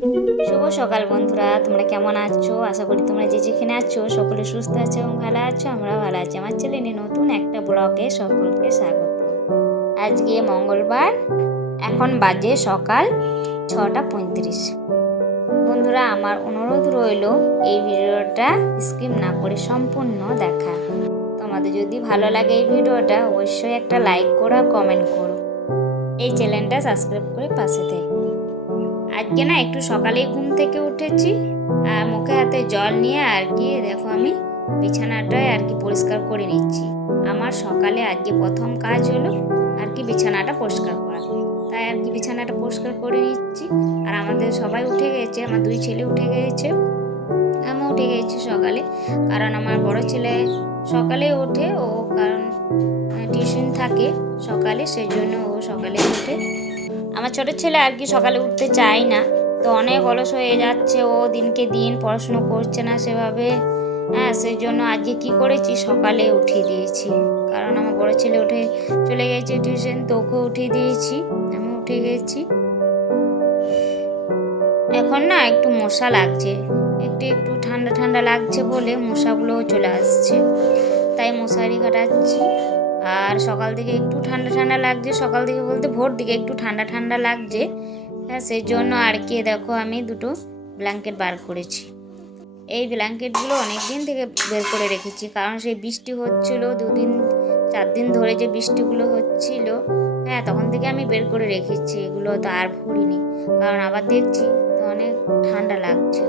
শুভ সকাল বন্ধুরা, তোমরা কেমন আছো? আশা করি তোমরা যে যেখানে আছো সকলে সুস্থ আছো এবং ভালো আছো। আমরা ভালো আছি। আমার চ্যানেলে নতুন একটা ব্লগে সকলকে স্বাগত। আজকে মঙ্গলবার, এখন বাজে সকাল 6:35। বন্ধুরা, আমার অনুরোধ রইল এই ভিডিওটা স্কিপ না করে সম্পূর্ণ দেখা। তোমাদের যদি ভালো লাগে এই ভিডিওটা অবশ্যই একটা লাইক করো, কমেন্ট করো, এই চ্যানেলটা সাবস্ক্রাইব করে পাশে থেকো। আজকে না একটু সকালেই ঘুম থেকে উঠেছি আর মুখে হাতে জল নিয়ে দেখো আমি বিছানাটায় পরিষ্কার করে নিচ্ছি। আমার সকালে আজকে প্রথম কাজ হলো বিছানাটা পরিষ্কার করা। তাই বিছানাটা পরিষ্কার করে নিচ্ছি। আর আমাদের সবাই উঠে গেছে, আমার দুই ছেলে উঠে গেছে, আমি উঠে গেছি সকালে। কারণ আমার বড় ছেলে সকালে ওঠে, ও কারণ টিউশন থাকে সকালে, সেই জন্য ও সকালে উঠে। আমার ছোটো ছেলে সকালে উঠতে চায় না, তো অনেক অলস হয়ে যাচ্ছে, ও দিনকে দিন পড়াশুনো করছে না সেভাবে। সেই জন্য আজকে কী করেছি, সকালে উঠিয়ে দিয়েছি। কারণ আমার বড় ছেলে উঠে চলে গেছে টিউশন, তো ওকে উঠিয়ে দিয়েছি, আমি উঠে গেছি। এখন না একটু মশা লাগছে, একটু ঠান্ডা ঠান্ডা লাগছে বলে মশাগুলোও চলে আসছে, তাই মশারি কাটাচ্ছি। আর সকাল থেকে একটু ঠান্ডা ঠান্ডা লাগছে, সকাল থেকে বলতে ভোর দিকে একটু ঠান্ডা ঠান্ডা লাগছে। সেই জন্য দেখো আমি দুটো ব্ল্যাঙ্কেট বার করেছি। এই ব্ল্যাঙ্কেটগুলো অনেক দিন থেকে বের করে রেখেছি, কারণ সেই বৃষ্টি হচ্ছিল 2-4 দিন ধরে, যে বৃষ্টিগুলো হচ্ছিল, তখন থেকে আমি বের করে রেখেছি। এগুলো তো আর ভরিনি, কারণ আবার দেখছি তো অনেক ঠান্ডা লাগছে,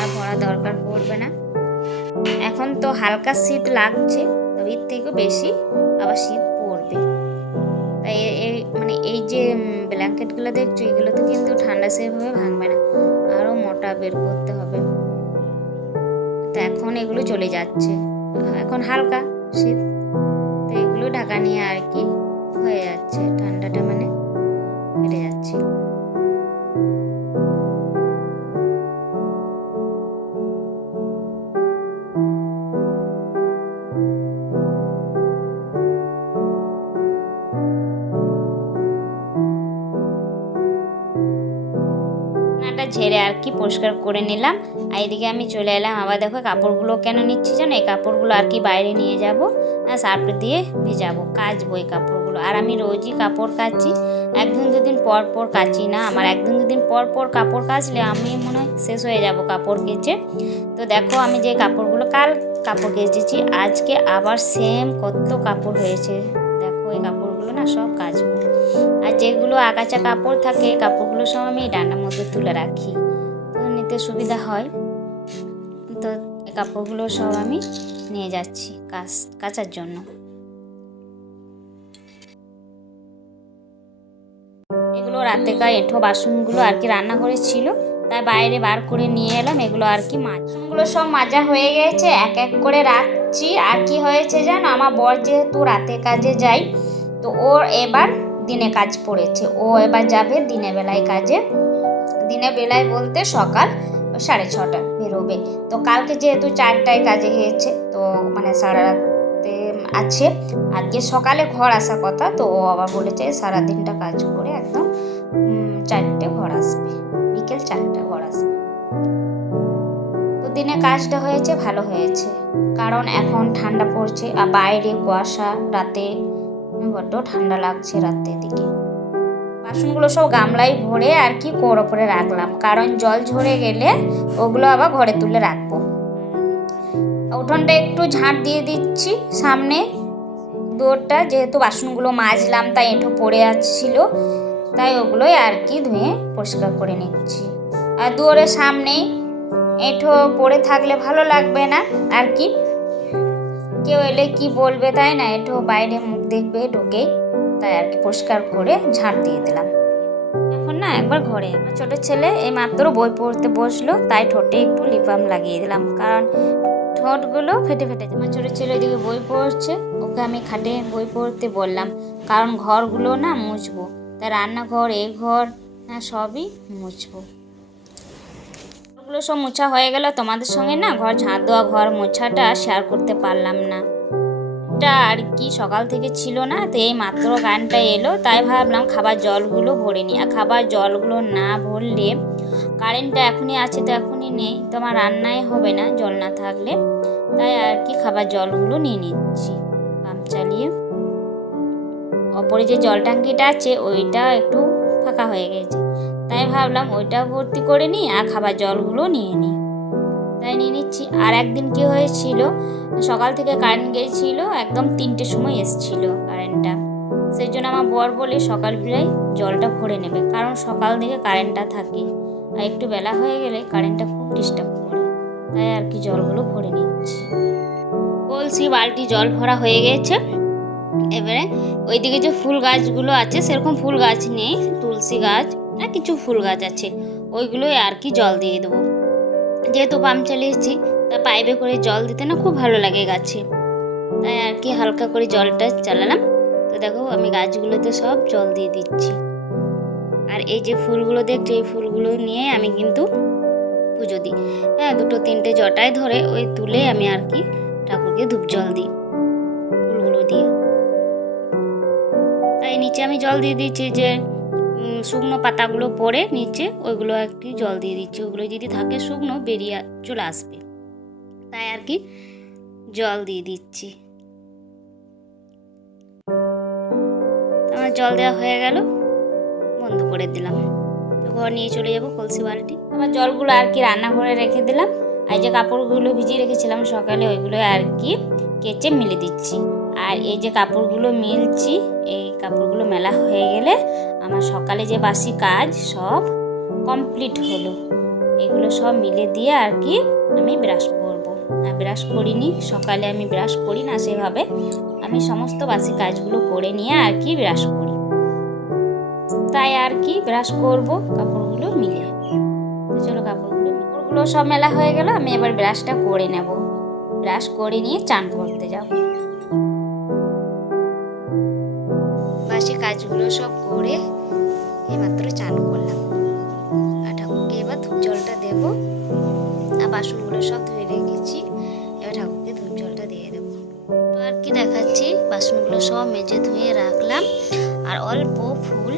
আর ভরা দরকার পড়বে না। এখন তো হালকা শীত লাগছে, তবে এর থেকেও বেশি আবার শীত পড়বে। তাই এই যে ব্ল্যাঙ্কেটগুলো দেখছো, এগুলো তো কিন্তু ঠান্ডা সেভাবে ভাঙবে না, আরও মোটা বের করতে হবে। তো এখন এগুলো চলে যাচ্ছে, এখন হালকা শীত, তো এগুলো ঢাকা নিয়ে হয়ে যাচ্ছে, ঠান্ডাটা কেটে যাচ্ছে। ঝেড়ে পরিষ্কার করে নিলাম। আর এদিকে আমি চলে এলাম, আবার দেখো কাপড়গুলো কেন নিচ্ছি জানো, এই কাপড়গুলো বাইরে নিয়ে যাব, সার্ফ দিয়ে ভেজাবো, কাচবো এই কাপড়গুলো। আর আমি রোজই কাপড় কাচি, 1-2 দিন পর পর কাচি না। আমার 1-2 দিন পর পর কাপড় কাচলে আমি মনে হয় শেষ হয়ে যাব কাপড় কেচে। তো দেখো আমি যে কাপড়গুলো কাল কাপড় কেচেছি, আজকে আবার সেম কত কাপড় হয়েছে। দেখো এই কাপড়গুলো না সব কাচবো। আর যেগুলো আগাছা কাপড় থাকে, কাপড়গুলো সব আমি ডান্ডার মধ্যে তুলে রাখি, তো নিতে সুবিধা হয়। তো এই কাপড়গুলো সব আমি নিয়ে যাচ্ছি কাচার জন্য। এগুলো রাতেকার এঁঠো বাসনগুলো রান্নাঘরে ছিল, তাই বাইরে বার করে নিয়ে এলাম। এগুলো বাসনগুলো সব মাজা হয়ে গেছে, এক এক করে রাখছি। আর কি হয়েছে জানো, আমার বর যেহেতু রাতে কাজে যায়, তো ওর এবার দিনে কাজ পড়েছে, ও এবার যাবে দিনের বেলায় কাজে। দিনের বেলায় বলতে সকাল 6:30 বেরোবে। তো কালকে যেহেতু 4টায় কাজে গিয়েছে, তো সারা রাতে আছে। আজকে সকালে ঘর আসার কথা, তো ও আবার বলেছে সারাদিনটা কাজ করে একদম 4টে ঘর আসবে, বিকেল 4টা ঘর আসবে। তো দিনে কাজটা হয়েছে, ভালো হয়েছে, কারণ এখন ঠান্ডা পড়ছে আর বাইরে কুয়াশা, রাতে বড্ড ঠান্ডা লাগছে রাতের দিকে। বাসনগুলো সব গামলায় ভরে কোর ওপরে রাখলাম, কারণ জল ঝরে গেলে ওগুলো আবার ঘরে তুলে রাখবো। উঠোনটা একটু ঝাঁট দিয়ে দিচ্ছি, সামনে দুয়ারটা যেহেতু বাসনগুলো মাজলাম, তাই এঁঠো পড়ে আসছিল, তাই ওগুলোই ধুয়ে পরিষ্কার করে নিচ্ছি। আর দুয়ারের সামনেই এঁঠো পড়ে থাকলে ভালো লাগবে না, কেউ এলে কি বলবে, তাই না, এঁঠো বাইরে মুখ দেখবে ঢোকে, তাই পরিষ্কার করে ঝাঁট দিয়ে দিলাম। এখন না একবার ঘরে, আমার ছোটো ছেলে এই মাত্র বই পড়তে বসলো, তাই ঠোঁটে একটু লিপ বাম লাগিয়ে দিলাম, কারণ ঠোঁটগুলো ফেটে ফেটে। আমার ছোটো ছেলে এদিকে বই পড়ছে, ওকে আমি খাটে বই পড়তে বললাম, কারণ ঘরগুলো না মুছবো, তাই রান্নাঘর এই ঘর সবই মুছবো। ঘরগুলো সব মোছা হয়ে গেল, তোমাদের সঙ্গে না ঘর ঝাঁট দেওয়া, ঘর মোছাটা শেয়ার করতে পারলাম না। এটা সকাল থেকে ছিল না, তো এই মাত্র গানটা এলো, তাই ভাবলাম খাবার জলগুলো ভরে নিই। আর খাবার জলগুলো না ভরলে কারেন্টটা এখনই আছে তো এখনই নেই, তো আমার রান্নাই হবে না জল না থাকলে। তাই আর কি খাবার জলগুলো নিয়ে নিচ্ছি পাম্প চালিয়ে। ওপরে যে জল ট্যাঙ্কিটা আছে ওইটা একটু ফাঁকা হয়ে গেছে, তাই ভাবলাম ওইটা ভর্তি করে নিই আর খাবার জলগুলো নিয়ে নিই, তাই নিয়ে নিচ্ছি। আর একদিন কি হয়েছিল, সকাল থেকে কারেন্ট গিয়েছিল, একদম 3টের সময় এসছিল কারেন্টটা। সেই জন্য আমার বর বলে সকালবেলায় জলটা ভরে নেবে, কারণ সকাল দিকে কারেন্টটা থাকে আর একটু বেলা হয়ে গেলে কারেন্টটা খুব ডিস্টার্ব করে, তাই আর কি জলগুলো ভরে নিচ্ছি। কলসি বালতি জল ভরা হয়ে গেছে। এবারে ওইদিকে যে ফুল গাছগুলো আছে, সেরকম ফুল গাছ নেই, তুলসী গাছ না কিছু ফুল গাছ আছে, ওইগুলোই আর কি জল দিয়ে দেবো। যেহেতু পাম্প চালিয়েছি তা পাইপে করে জল দিতে না খুব ভালো লাগে গাছে, তাই আর কি হালকা করে জলটা চালালাম। তো দেখো আমি গাছগুলোতে সব জল দিয়ে দিচ্ছি। আর এই যে ফুলগুলো দেখছো, এই ফুলগুলো নিয়ে আমি কিন্তু পুজো দিই। হ্যাঁ, 2-3টে জটায় ধরে ওই তুলে আমি আর কি ঠাকুরকে ধূপ জল দিই ফুলগুলো দিয়ে। তাই নিচে আমি জল দিয়ে দিচ্ছি, যে শুকনো পাতাগুলো পড়ে নিচে ওইগুলো আর কি জল দিয়ে দিচ্ছি, ওগুলো যদি থাকে শুকনো বেরিয়ে চলে আসবে, তাই আর কি জল দিয়ে দিচ্ছি। আমার জল দেওয়া হয়ে গেল, বন্ধ করে দিলাম। তো ঘর নিয়ে চলে যাবো কলসি বালতি। আমার জলগুলো আর কি রান্নাঘরে রেখে দিলাম। আর যে কাপড়গুলো ভিজিয়ে রেখেছিলাম সকালে, ওইগুলো আর কি কেচে মিলে দিচ্ছি। আর এই যে কাপড়গুলো মিলছি, এই কাপড়গুলো মেলা হয়ে গেলে আমার সকালে যে বাসি কাজ সব কমপ্লিট হলো। এগুলো সব মিলে দিয়ে আর কি আমি ব্রাশ করবো। আর ব্রাশ করিনি, সকালে আমি ব্রাশ করি না সেভাবে, আমি সমস্ত বাসি কাজগুলো করে নিয়ে আর কি ব্রাশ করি, তাই আর কি ব্রাশ করব কাপড়গুলো মিলে। চলো কাপড়গুলো সব মেলা হয়ে গেল, আমি এবার ব্রাশটা করে নেব। ব্রাশ করে নিয়ে চান করতে যাব। বাসি কাজগুলো সব করে এইমাত্র চান করলাম। আর ঠাকুরকে এবার ধূপ জলটা দেব। আর বাসনগুলো সব ধুয়ে রেখেছি, এবার ঠাকুরকে ধূপ জলটা দিয়ে দেবো। তো আর কি দেখাচ্ছি, বাসনগুলো সব মেজে ধুয়ে রাখলাম আর অল্প ফুল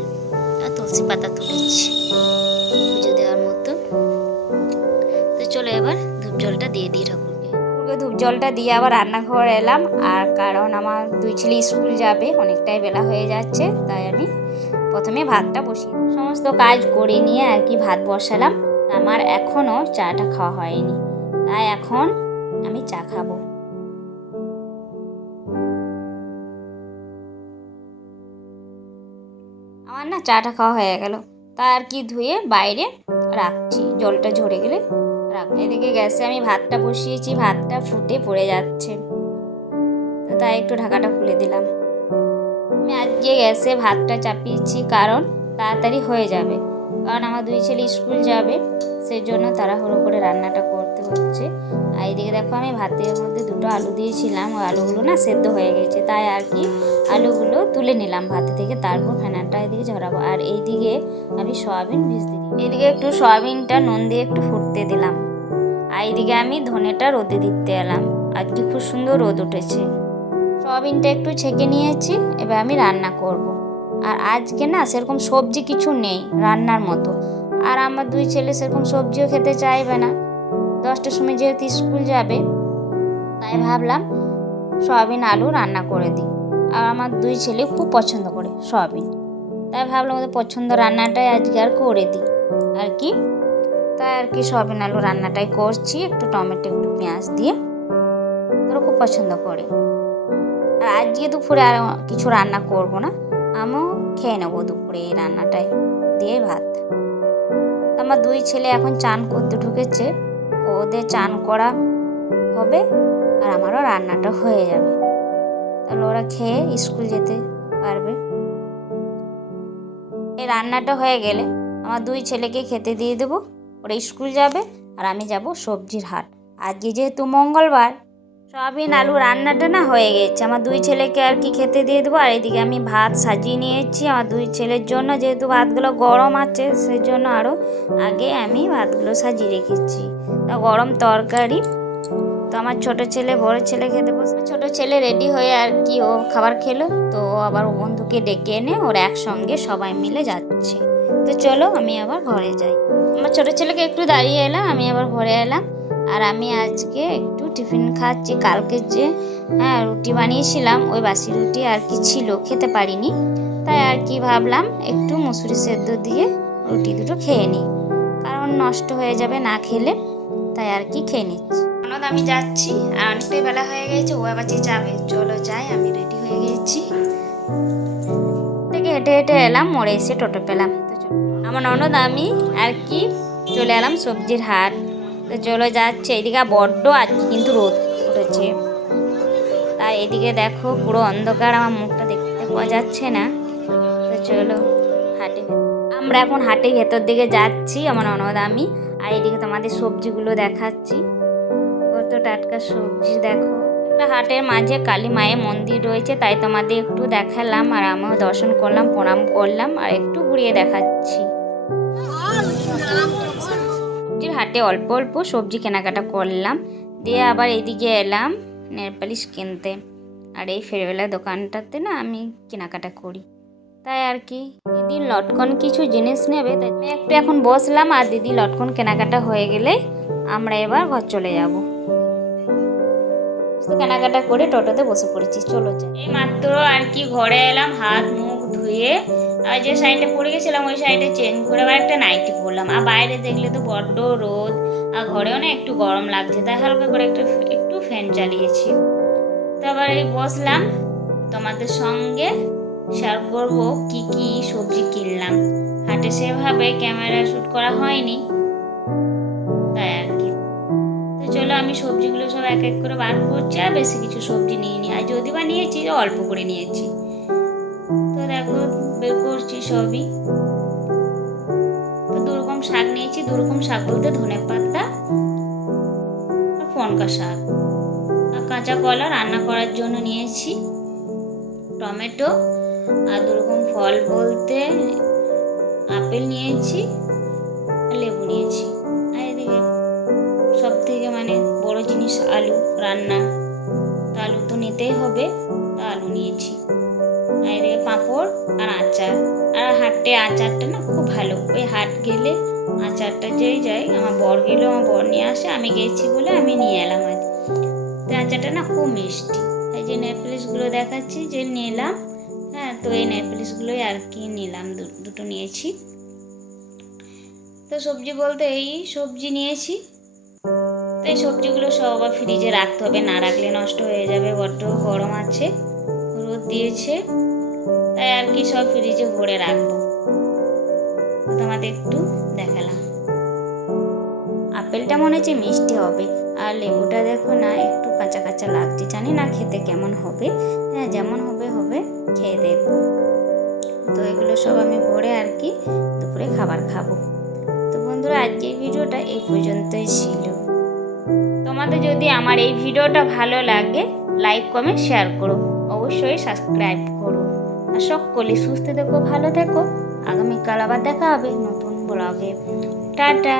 আর তুলসী পাতা তুলেছি পুজো দেওয়ার মতো। তো চলো এবার ধূপ জলটা দিয়ে দিই ঠাকুরকে। ধূপ জলটা দিয়ে আবার রান্নাঘর এলাম, আর কারণ আমার 2 ছেলে স্কুল যাবে, অনেকটাই বেলা হয়ে যাচ্ছে, তাই আমি প্রথমে ভাতটা বসিয়ে সমস্ত কাজ করে নিয়ে আর কি ভাত বসালাম। আমার এখনও চাটা খাওয়া হয়নি, তাই এখন আমি চা খাবো। আমার না চাটা খাওয়া হয়ে গেল, তা আর কি ধুয়ে বাইরে রাখছি, জলটা ঝরে গেলে রাখবো। এদিকে গ্যাসে আমি ভাতটা বসিয়েছি, ভাতটা ফুটে পড়ে যাচ্ছে, তাই একটু ঢাকাটা খুলে দিলাম। আমি আজকে গ্যাসে ভাতটা চাপিয়েছি কারণ তাড়াতাড়ি হয়ে যাবে, কারণ আমার 2 ছেলে স্কুল যাবে, সেই জন্য তাড়াহুড়ো করে রান্নাটা করতে হচ্ছে। আর এইদিকে দেখো আমি ভাতের মধ্যে 2টো আলু দিয়েছিলাম, ওই আলুগুলো না সেদ্ধ হয়ে গেছে, তাই আর কি আলুগুলো তুলে নিলাম ভাতে থেকে, তারপর ফেনাটা এদিকে ঝরাবো। আর এইদিকে আমি সয়াবিন ভিজতে দিই, এইদিকে একটু সয়াবিনটা নুন দিয়ে একটু ফুটতে দিলাম। আর এইদিকে আমি ধনেটা রোদে দিতে এলাম, আজকে খুব সুন্দর রোদ উঠেছে। সয়াবিনটা একটু ছেঁকে নিয়েছি, এবার আমি রান্না করব। আর আজকে না সেরকম সবজি কিছু নেই রান্নার মতো, আর আমার 2 ছেলে সেরকম সবজিও খেতে চাইবে না, 10টার সময় যেহেতু স্কুল যাবে, তাই ভাবলাম সয়াবিন আলু রান্না করে দিই। আর আমার 2 ছেলে খুব পছন্দ করে সয়াবিন, তাই ভাবলাম ওদের পছন্দ রান্নাটাই আজকে আর করে দিই আর কি। তাই আর কি সয়াবিন আলু রান্নাটাই করছি, একটু টমেটো একটু পেঁয়াজ দিয়ে, ওরা খুব পছন্দ করে। আর আজকে দুপুরে আর কিছু রান্না করব না, আমিও খেয়ে নেবো দুপুরে এই রান্নাটাই দিয়ে ভাত। আমার 2 ছেলে এখন চান করতে ঢুকেছে, ওদের চান করা হবে আর আমারও রান্নাটা হয়ে যাবে, তাহলে ওরা খেয়ে স্কুল যেতে পারবে। এই রান্নাটা হয়ে গেলে আমার 2 ছেলেকে খেতে দিয়ে দেবো, ওরা স্কুল যাবে আর আমি যাব সবজির হাট। আজকে যেহেতু মঙ্গলবার, সয়াবিন আলু রান্নাটা না হয়ে গেছে, আমার 2 ছেলেকে আর কি খেতে দিয়ে দেবো। আর এদিকে আমি ভাত সাজিয়ে নিয়েছি আমার 2 ছেলের জন্য, যেহেতু ভাতগুলো গরম আছে সেই জন্য আরও আগে আমি ভাতগুলো সাজিয়ে রেখেছি। তা গরম তরকারি, তো আমার ছোট ছেলে বড় ছেলে খেতে বসে। ছোট ছেলে রেডি হয়ে আর কি ও খাবার খেলো, তো আবার ও বন্ধুকে ডেকে এনে ওরা একসঙ্গে সবাই মিলে যাচ্ছে তো চলো আমি আবার ঘরে যাই। আমার ছোটো ছেলেকে একটু দাঁড়িয়ে এলাম, আমি আবার ঘরে এলাম। আর আমি আজকে একটু টিফিন খাচ্ছি। কালকে যে রুটি বানিয়েছিলাম, ওই বাসি রুটি আর কি ছিল, খেতে পারিনি। তাই আর কি ভাবলাম একটু মুসুরি সেদ্ধ দিয়ে রুটি দুটো খেয়ে নিই, কারণ নষ্ট হয়ে যাবে না খেলে। তাই আর কি খেয়ে নিচ্ছি। ননদ আমি যাচ্ছি, আর অনেকটাই বেলা হয়ে গেছে, ও আবার যাবে। চলো যাই, আমি রেডি হয়ে গেছি। থেকে হেঁটে হেঁটে এলাম, মোড়ে এসে টোটো পেলাম। আমার ননদ আমি আর কি চলে এলাম সবজির হাট। তো চলো যাচ্ছে। এদিকে বড্ড আজকে কিন্তু রোদ উঠেছে, তাই এদিকে দেখো পুরো অন্ধকার, আমার মুখটা দেখতে পাওয়া যাচ্ছে না। তো চলো হাটে, আমরা এখন হাটে ভেতর দিকে যাচ্ছি, আমার ননদ আমি। আর এদিকে তোমাদের সবজিগুলো দেখাচ্ছি, কত টাটকা সবজি দেখো। একটা হাটের মাঝে কালী মায়ের মন্দির রয়েছে, তাই তোমাদের একটু দেখালাম। আর আমিও দর্শন করলাম, প্রণাম করলাম, আর একটু ঘুরিয়ে দেখাচ্ছি। সবজির হাটে অল্প অল্প সবজি কেনাকাটা করলাম, দিয়ে আবার এইদিকে এলাম নেল পালিশ কিনতে। আর এই ফেরবেলার দোকানটাতে না আমি কেনাকাটা করি, তাই আর কি দিদি লটকন কিছু জিনিস নেবে, তাই আমি একটু এখন বসলাম। আর দিদি লটকন কেনাকাটা হয়ে গেলে আমরা এবার ঘর চলে যাব। কেনাকাটা করে টোটোতে বসে পড়েছি, চলো যাই। এই মাত্র আর কি ঘরে এলাম, হাত মুখ ধুয়ে আর যে শাড়িটা পরে গেছিলাম ওই শাড়িটা চেঞ্জ করে আবার একটা নাইটি পরলাম। আর বাইরে দেখলে তো বড্ড রোদ, আর ঘরেও না একটু গরম লাগছে, তাই হালকা করে একটু ফ্যান চালিয়েছি। তো আবার এই বসলাম, তোমাদের সঙ্গে শেয়ার করবো কি কি সবজি কিনলাম। হাটে সেভাবে ক্যামেরা শ্যুট করা হয়নি, তাই আর কি। তো চলো আমি সবজিগুলো সব এক এক করে বার করছি। আর বেশি কিছু সবজি নিইনি, আর যদি বা নিয়েছি অল্প করে নিয়েছি। তো দেখো বের করছি সবই। তো দুরকম শাক নিয়েছি, দুরকম শাক বলতে ধনে পাতা আর পনকা শাক। আর কাঁচা কলা রান্না করার জন্য নিয়েছি, টমেটো, আর দুরকম ফল বলতে আপেল নিয়েছি, লেবু নিয়েছি। আর এদিকে সব থেকে মানে বড় জিনিস আলু, রান্না তো আলু তো নিতেই হবে, তা আলু নিয়েছি। আর এদিকে পাঁপড় আর আচার। আর হাটে আচারটা না খুব ভালো, ওই হাট গেলে আচারটা যেই যাই, আমার বর গেলেও আমার বর নিয়ে আসে, আমি গেছি বলে আমি নিয়ে এলাম। আর তো আচারটা না খুব মিষ্টি। এই যে নেকলেসগুলো দেখাচ্ছি যে নিলাম, তো এই নেকলেসগুলোই আর কি নিলাম, দুটো নিয়েছি। তো সবজি বলতে এই সবজি নিয়েছি। তো এই সবজিগুলো সব আবার ফ্রিজে রাখতে হবে, না রাখলে নষ্ট হয়ে যাবে, বড্ড গরম আছে, রোদ দিয়েছে, তাই আর কি সব ফ্রিজে ভরে রাখবো। তোমাদের একটু দেখালাম। আপেলটা মনে হচ্ছে মিষ্টি হবে, আর লেবুটা দেখো না একটু কাঁচা কাঁচা লাগছে, জানি না খেতে কেমন হবে। যেমন হবে হবে, খেয়ে দেখবো। তো এগুলো সব আমি ভরে আর কি দুপুরে খাবার খাবো। তো বন্ধুরা আজকের ভিডিওটা এই পর্যন্তই ছিল। তোমাদের যদি আমার এই ভিডিওটা ভালো লাগে লাইক কমেন্ট শেয়ার করো, অবশ্যই সাবস্ক্রাইব করো। আর সকলে সুস্থ থেকো, ভালো থেকো। আগামীকাল আবার দেখা হবে নতুন ব্লগে। টাটা।